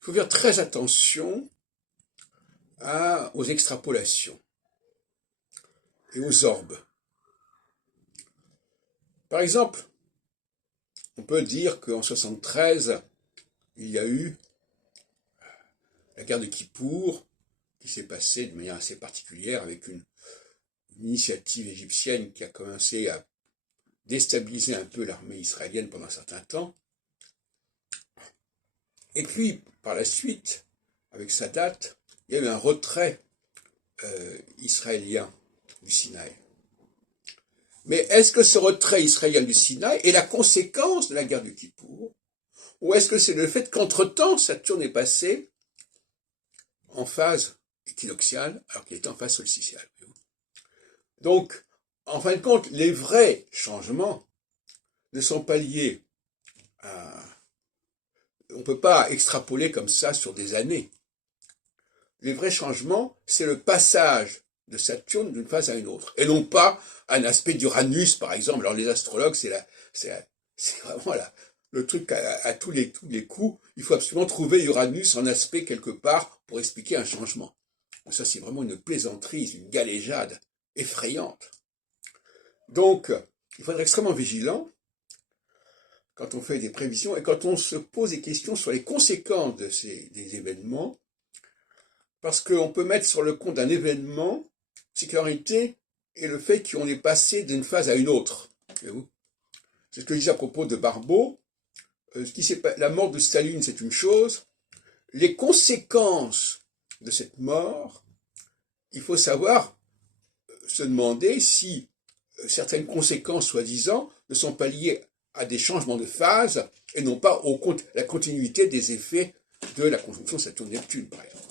Il faut faire très attention aux extrapolations et aux orbes. Par exemple, on peut dire qu'en 73, il y a eu la guerre de Kippour, qui s'est passée de manière assez particulière avec une initiative égyptienne qui a commencé à déstabiliser un peu l'armée israélienne pendant un certain temps. Et puis, par la suite, avec Sadat, il y a eu un retrait israélien du Sinaï. Mais est-ce que ce retrait israélien du Sinaï est la conséquence de la guerre de Kippour, ou est-ce que c'est le fait qu'entre-temps, Saturne est passé en phase équinoxiale, alors qu'il était en phase solsticiale? Donc, en fin de compte, les vrais changements ne sont pas liés à... On ne peut pas extrapoler comme ça sur des années. Les vrais changements, c'est le passage de Saturne d'une phase à une autre, et non pas un aspect d'Uranus, par exemple. Alors les astrologues, c'est vraiment le truc à tous les coups. Il faut absolument trouver Uranus en aspect quelque part pour expliquer un changement. Ça, c'est vraiment une plaisanterie, une galéjade effrayante. Donc, il faut être extrêmement vigilant quand on fait des prévisions et quand on se pose des questions sur les conséquences des événements, parce qu'on peut mettre sur le compte d'un événement singularité et le fait qu'on est passé d'une phase à une autre. C'est ce que je disais à propos de Barbeau. La mort de Staline, c'est une chose. Les conséquences de cette mort, il faut savoir se demander si certaines conséquences, soi-disant, ne sont pas liées à des changements de phase et non pas la continuité des effets de la conjonction Saturne-Neptune, par exemple.